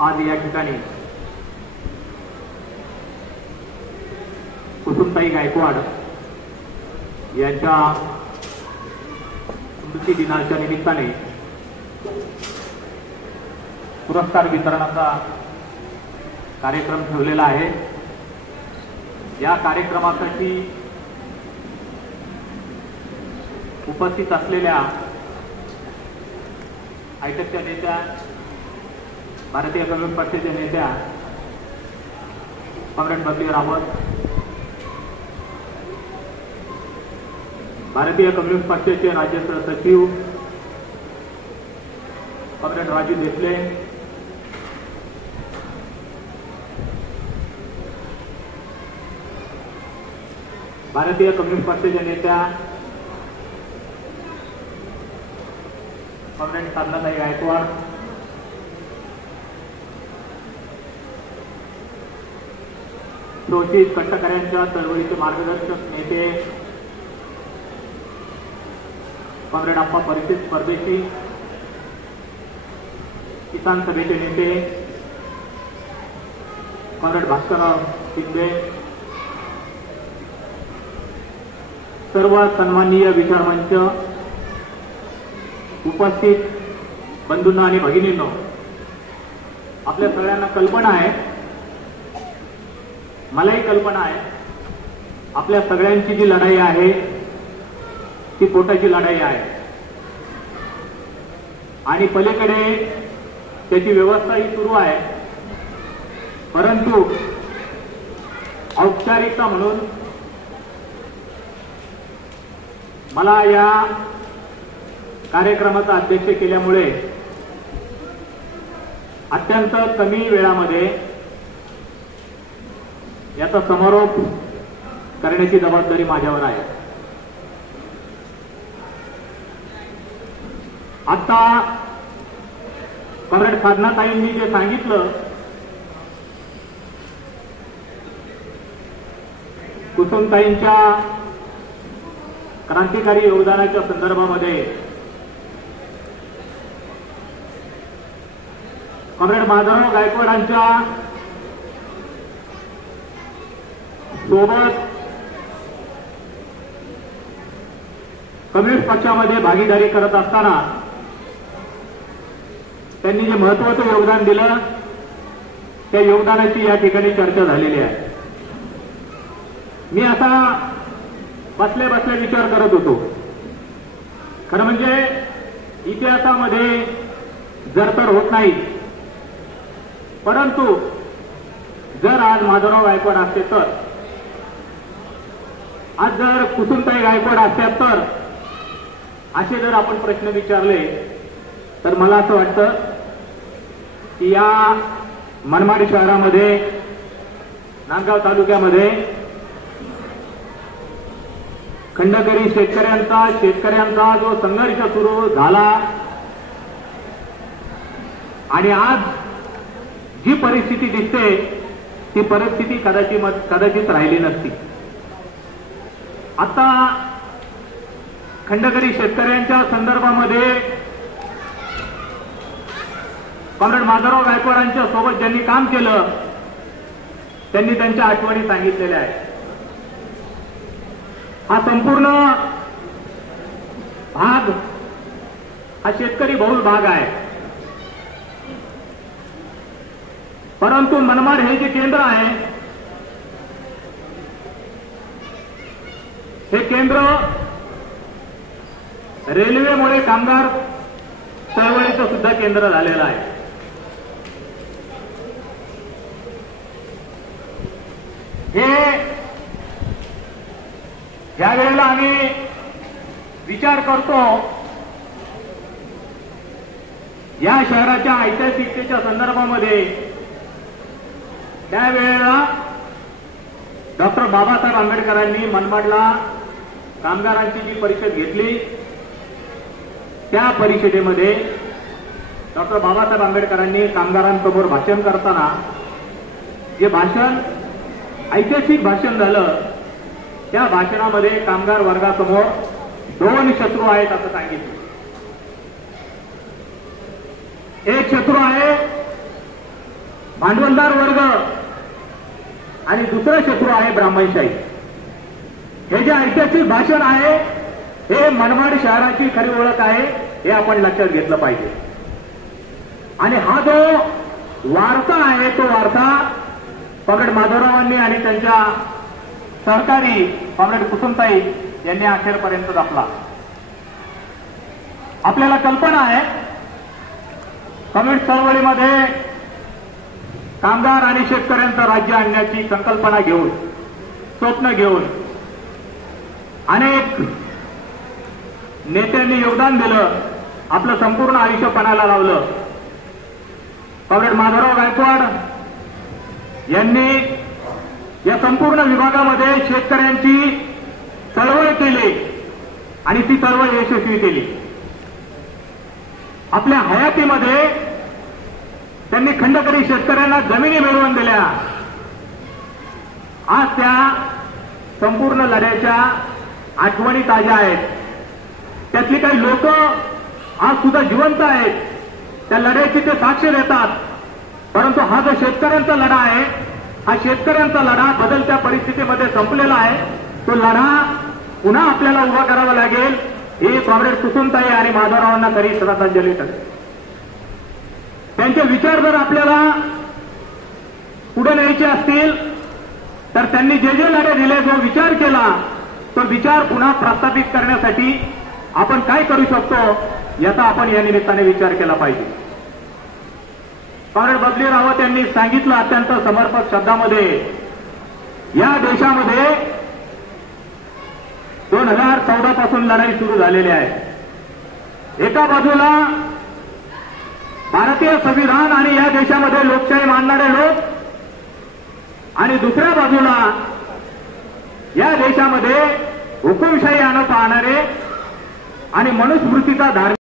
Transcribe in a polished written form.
आज या ठिकाणी कुसुमताई गायकवाड यांच्या स्मृती दिनाच्या निमित्ताने पुरस्कार वितरणाचा कार्यक्रम ठेवलेला आहे। या कार्यक्रमासाठी उपस्थित असलेल्या आयटकच्या नेत्या, भारतीय कम्युनिस्ट पक्षाच्या नेत्या कॉम्रेड बदली रावत, भारतीय कम्युनिस्ट पक्षाचे राज्य सचिव कॉम्रेड राजू देसले, भारतीय कम्युनिस्ट पक्षाच्या नेत्या कॉम्रेड साधनाताई गायकवाड, शोषित कष्टकऱ्यांच्या चळवळीचे मार्गदर्शक नेते कॉम्रेड आप्पा परिषद परदेशी, किसान सभेचे नेते कॉम्रेड भास्करराव शिंदे, सर्व सन्माननीय विचारमंच उपस्थित बंधूंना आणि भगिनींनो, आपल्या सगळ्यांना कल्पना आहे, मलाही कल्पना आहे, आपल्या सगळ्यांची जी लढाई आहे ती पोटाची लढाई आहे आणि पलीकडे त्याची व्यवस्थाही सुरू आहे। परंतु औपचारिकता म्हणून मला या कार्यक्रमाचा अध्यक्ष केल्यामुळे अत्यंत कमी वेळामध्ये याचा समारोप करण्याची जबाबदारी माझ्यावर आहे। आता कॉम्रेड साधनाताईंनी जे सांगितलं, कुसुमताईंच्या क्रांतिकारी योगदानाच्या संदर्भामध्ये कॉम्रेड माधवराव गायकवाडांच्या सोबत कम्युनिस्ट पक्षामध्ये भागीदारी करत असताना त्यांनी जे महत्वाचं योगदान दिलं, त्या योगदानाची या ठिकाणी चर्चा झालेली आहे। मी आता बसल्या बसल्या विचार करत होतो, खरं म्हणजे इतिहासामध्ये जर तर होत नाही, परंतु जर आज माधवराव गायकवाड असते तर, आज जर कुसुमताई गायकवाड असत्या तर, असे जर आपण प्रश्न विचारले तर मला असं वाटतं की या मनमाड शहरामध्ये, नांदगाव तालुक्यामध्ये खंडकरी शेतकऱ्यांचा जो संघर्ष सुरू झाला आणि आज जी परिस्थिती दिसते ती परिस्थिती कदाचित राहिली नसती। आता खंडकरी शेतकऱ्यांच्या संदर्भामध्ये कॉम्रेड माधवराव गायकवाडांच्या सोबत ज्यांनी काम केलं त्यांनी त्यांच्या आठवणी सांगितलेल्या आहेत। हा संपूर्ण भाग हा शेतकरी बहुल भाग आहे, परंतु मनमाड हे जे केंद्र आहे, हे केंद्र रेल्वेमुळे कामगार चळवळीचं सुद्धा केंद्र झालेलं आहे। हे ज्या वेळेला आम्ही विचार करतो या शहराच्या ऐतिहासिकतेच्या संदर्भामध्ये, त्यावेळेला डॉक्टर बाबासाहेब आंबेडकरांनी मनमाडला कामगारांची जी परिषद घेतली, त्या परिषदेमध्ये डॉक्टर बाबासाहेब आंबेडकरांनी कामगारांसमोर भाषण करताना जे भाषण ऐतिहासिक भाषण झालं, त्या भाषणामध्ये कामगार वर्गासमोर दोन शत्रू आहेत असं सांगितलं। एक शत्रू आहे भांडवलदार वर्ग आणि दुसरं शत्रू आहे ब्राह्मणशाही. हे जे ऐतिहासिक भाषण आहे हे मनमाड शहराची खरी ओळख आहे, हे आपण लक्षात घेतलं पाहिजे. आणि हा जो वारसा आहे तो वारसा कॉम्रेड माधवरावांनी आणि त्यांच्या सहकारी कॉम्रेड कुसुमताई यांनी अखेरपर्यंत जपला. आपल्याला कल्पना आहे कम्युनिस्ट चळवळीमध्ये कामगार आणि शेतकऱ्यांचं राज्य आणण्याची संकल्पना घेऊन, स्वप्न घेऊन अनेक नेत्यांनी योगदान दिलं, आपलं संपूर्ण आयुष्य पणाला लावलं. कॉम्रेड माधवराव गायकवाड यांनी या संपूर्ण विभागामध्ये शेतकऱ्यांची चळवळ केली आणि ती चळवळ यशस्वी केली. आपल्या हयातीमध्ये त्यांनी खंडकरी शेतकऱ्यांना जमिनी मिळवून दिल्या. आज त्या संपूर्ण लढ्याच्या आठवणी ताज्या आहेत. त्यातली काही लोक आज सुद्धा जिवंत आहेत, त्या लढ्याची ते साक्ष देतात. परंतु हा जो शेतकऱ्यांचा लढा आहे, हा शेतकऱ्यांचा लढा बदलत्या परिस्थितीमध्ये संपलेला आहे. तो लढा पुन्हा आपल्याला उभा करावा लागेल, हे कॉम्रेड कुसुमताई आणि माधवरावांना खरी श्रद्धांजली ठरते. त्यांचे विचार जर आपल्याला पुढे न्यायचे असतील तर त्यांनी जे जे लढे दिले, जो विचार केला, तो विचार पुन्हा प्रस्थापित करण्यासाठी आपण काय करू शकतो याचा आपण या निमित्ताने विचार केला पाहिजे. कॉम्रेड बबली रावत यांनी सांगितलं अत्यंत समर्पक शब्दामध्ये, या देशामध्ये 2014 पासून लढाई सुरू झालेली आहे. एका बाजूला भारतीय संविधान आणि या देशामध्ये लोकशाही मानणारे लोक, आणि दुसऱ्या बाजूला या देशामध्ये हुकुमशाही आणत पाहणारे आणि मनुस्मृतीचा धार्मिक